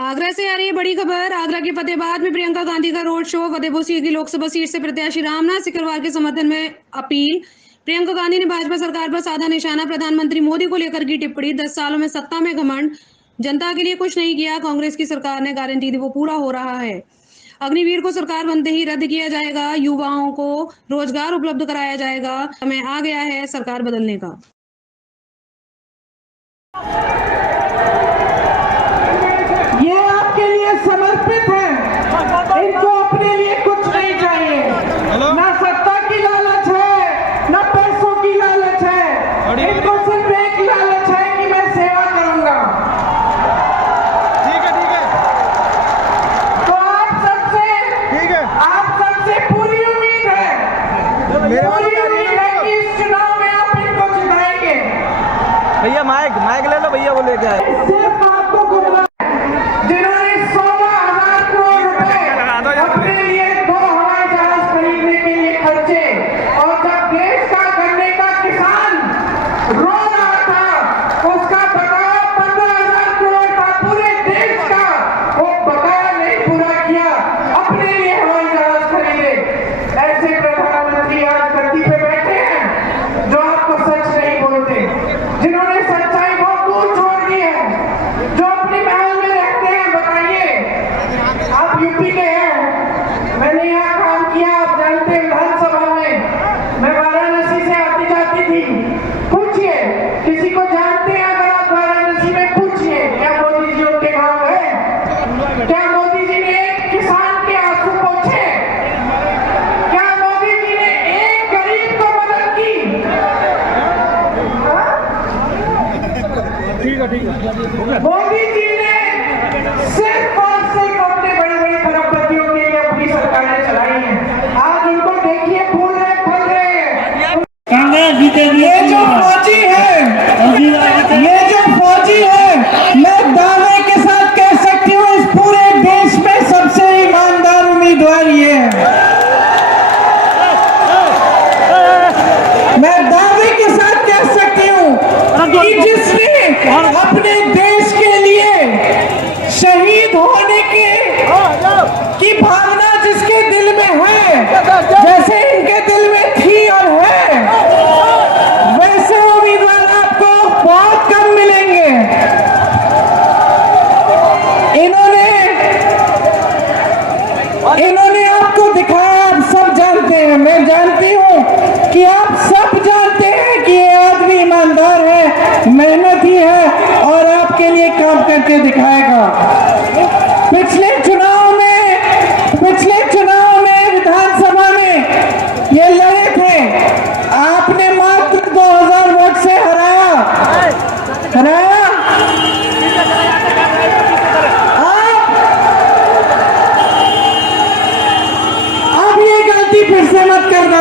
आगरा से आ रही है बड़ी खबर। आगरा के फतेहाबाद में प्रियंका गांधी का रोड शो। फतेहपुर सीट की लोकसभा सीट से प्रत्याशी रामनाथ सिकरवार के समर्थन में अपील। प्रियंका गांधी ने भाजपा सरकार पर साधा निशाना। प्रधानमंत्री मोदी को लेकर की टिप्पणी। 10 सालों में सत्ता में घमंड, जनता के लिए कुछ नहीं किया। कांग्रेस की सरकार ने गारंटी दी वो पूरा हो रहा है। अग्निवीर को सरकार बनते ही रद्द किया जाएगा। युवाओं को रोजगार उपलब्ध कराया जाएगा। समय आ गया है सरकार बदलने का। ये आपके लिए समर्पित है। इनको अपने लिए कुछ नहीं चाहिए, ना सत्ता की लालच है, ना पैसों की लालच है। इनको सिर्फ एक लालच है कि मैं सेवा करूंगा। ठीक है। तो आप सबसे पूरी उम्मीद है, कि इस चुनाव में आप इनको जिताएंगे। भैया माइक ले लो भैया, वो लेके आए। सिर्फ आपको गुमराह जिन्होंने 16,000 करोड़ रुपए अपने लिए 2 हवाई जहाज खरीदने के लिए खर्चे, और जब देश का गन्ने का किसान रो रहा था, उसका बकाया 15,000 करोड़ था पूरे देश का, वो बकाया नहीं पूरा किया, अपने लिए हवाई जहाज खरीदे। ऐसे प्रधानमंत्री आज धरती पे बैठे हैं जो आपको सच नहीं बोलते, जिन्होंने सच्चाई बहुत दूर छोड़ दी है, जो अपने महल में रहते हैं। बताइए, आप यूपी के हैं, मैंने यहाँ काम किया, आप जानते हैं। विधानसभा में मैं वाराणसी से आती जाती थी। पूछिए, किसी को जानते हैं अगर आप वाराणसी में, पूछिए क्या मोदी जी उनके गांव गए? क्या मोदी जी ने एक किसान के आंसू पोंछे? क्या मोदी जी ने एक गरीब को मदद की? ठीक है। मोदी जी ने सिर्फ और सिर्फ अपने बड़े खरबपतियों के लिए अपनी सरकारें चलाई हैं। आज उनको देखिए, फूल रहे हैं। ये जो फौजी है, मैं दावे के साथ कह सकती हूँ इस पूरे देश में सबसे ईमानदार उम्मीदवार ये है। मैं दावे के साथ कह सकती हूँ कि जिसने अपने देश के लिए शहीद होने की भावना जिसके दिल में है, जैसे इनके दिल में थी और है, वैसे उम्मीदवार आपको बहुत कम मिलेंगे। इन्होंने आपको दिखाया, आप सब जानते हैं, मैं जानती हूँ कि आप सब जानते हैं कि ये आदमी ईमानदार है, मेहनती है और आपके लिए काम करके दिखाएगा। पिछले चुनाव में विधानसभा में ये लड़े थे, आपने मात्र 2000 वोट से हराया। अब ये गलती फिर से मत करना।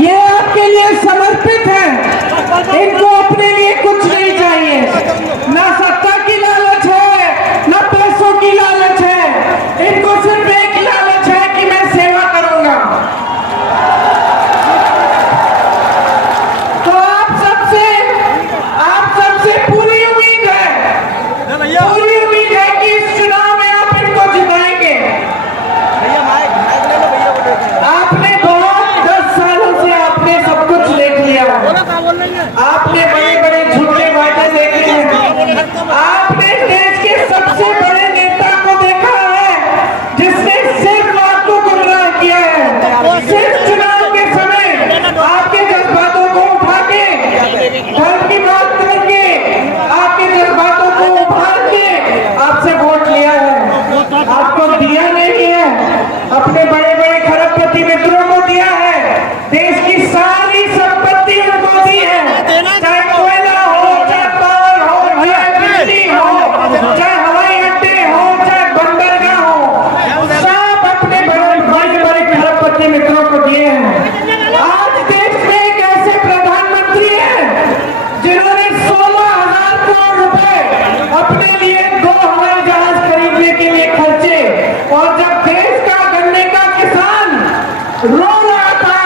ये आपके लिए समर्पित है। इनको अपने लिए कुछ नहीं चाहिए, ना सत्ता की लालच है, ना पैसों की लालच है। इनको सिर्फ एक लालच है कि मैं सेवा करूंगा। तो आप सबसे पूरी उम्मीद है कि इस चुनाव में आप इनको जिताएंगे। भैया माइक ले लो भैया, वो लेके आए। आपने बहुत 10 सालों से आपने सब कुछ देख लिया है। आपने बड़े झूठे वादे देखे हैं। आपने देश के सबसे बड़े नेता को देखा है जिसने सिर्फ आपको गुमराह किया है। सिर्फ चुनाव के समय आपके जज्बातों को उठा के, धर्म की बात करके, आपके जज्बातों को उभार के आपसे वोट लिया है। आपको दिया नहीं है, अपने बड़े खरबपति मित्रों को दिया है। देश की सारी संपत्ति उनको दी है, चाहे कोयला हो, चाहे पावर हो, चाहे बिजली हो, चाहे हवाई अड्डे हो, चाहे बंदरगाह हो, सब अपने बड़े खरबपति मित्रों को दिए हैं। आज देश में एक ऐसे प्रधानमंत्री हैं जिन्होंने 16,000 करोड़ रुपए अपने लिए 2 हवाई जहाज खरीदने के लिए खर्चे, और जब देश का गन्ने का किसान रो रहा था,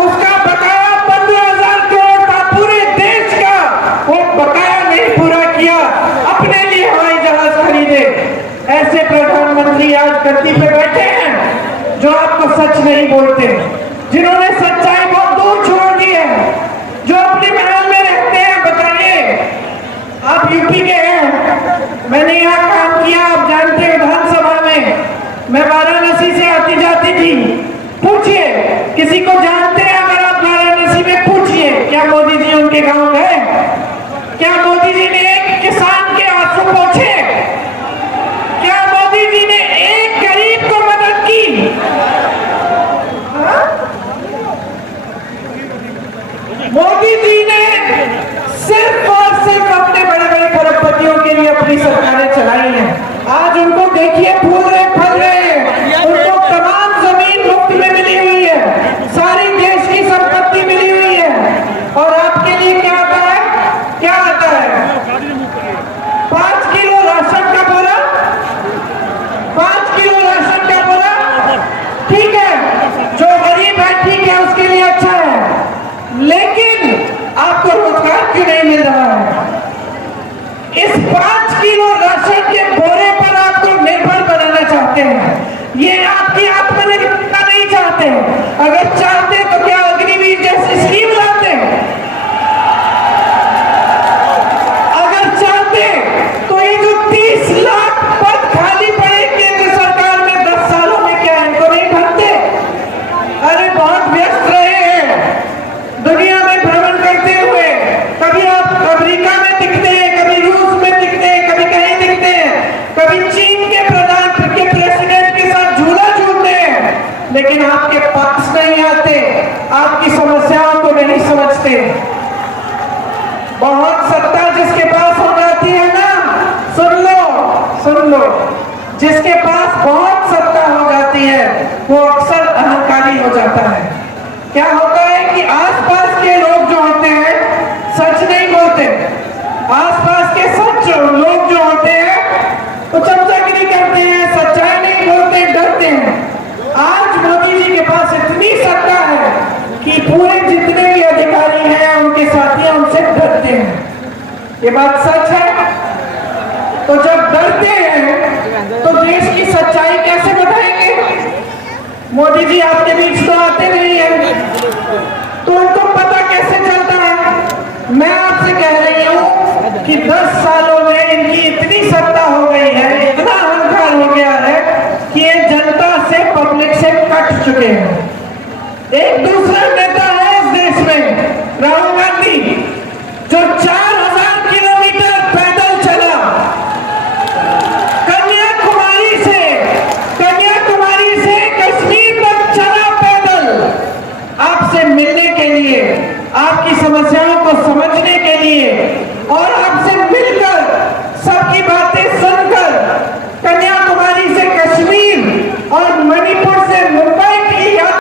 उसका बकाया 15,000 करोड़ था पूरे देश का, वो बकाया नहीं पूरा किया। किया, अपने लिए हवाई जहाज खरीदे। ऐसे प्रधानमंत्री आज गद्दी पे बैठे हैं जो आपको सच नहीं बोलते, जिन्होंने सच्चाई बहुत दूर छोड़ दी है, जो अपने महल में रहते हैं। बताइए, आप यूपी के हैं, मैंने यहाँ काम किया, आप जानते हैं विधानसभा में मैं वाराणसी से आती जाती थी। पूछिए किसी को जानते हैं अगर आप वाराणसी में, पूछिए क्या मोदी जी उनके गांव गए? क्या मोदी जी ने एक किसान के आंसू पोंछे? क्या मोदी जी ने एक गरीब को मदद की? हाँ? मोदी जी ने सिर्फ और सिर्फ अपने बड़े बड़े खरबपतियों के लिए अपनी सरकारें चलाई हैं। आज उनको देखिए फूल रहे, फल रहे हैं, उनको तमाम जमीन मुफ्त में मिली हुई है, सारी देश की संपत्ति मिली हुई है। और आपके लिए क्या आता है? क्या आता है? 5 किलो राशन का बोरा, 5 किलो राशन का बोरा, ठीक है, जो गरीब है ठीक है, उसके लिए अच्छा है, लेकिन आपको रोजगार क्यों नहीं मिल रहा है? इस 5 किलो राशन के बोरे पर आपको निर्भर बनाना चाहते हैं, ये आपकी आत्मनिर्भरता नहीं चाहते। अगर चाहते तो क्या अग्निवीर जैसी स्कीम लाते? अगर चाहते तो ये जो 30 लाख पद खाली पड़े केंद्र सरकार में 10 सालों में, क्या इनको नहीं भरते? अरे बहुत व्यस्त रहे हैं दुनिया में भ्रमण करते हुए, कभी आप अमेरिका में दिखते हैं, कभी रूस में दिखते हैं, कभी कहीं दिखते हैं, कभी चीन के प्रेसिडेंट के साथ झूला झूलते हैं, लेकिन आपके पास नहीं आते, आपकी समस्याओं को नहीं समझते। बहुत सत्ता जिसके पास हो जाती है ना, सुन लो, जिसके पास बहुत सत्ता हो जाती है वो अक्सर अहंकारी हो जाता है। क्या होता है कि आसपास के लोग जो होते हैं सच नहीं बोलते, आसपास के सच लोग जो होते हैं तो चमचागिरी करते हैं, सच्चाई नहीं बोलते, डरते हैं। आज मोदी जी के पास इतनी सत्ता है कि पूरे जितने भी अधिकारी हैं उनके साथी उनसे डरते हैं। ये बात सच है। तो जब डरते हैं तो देश की सच्चाई कैसे बताएंगे? मोदी जी आपके बीच तो आते नहीं है, तो उनको पता कैसे चलता है? मैं आपसे कह रही हूं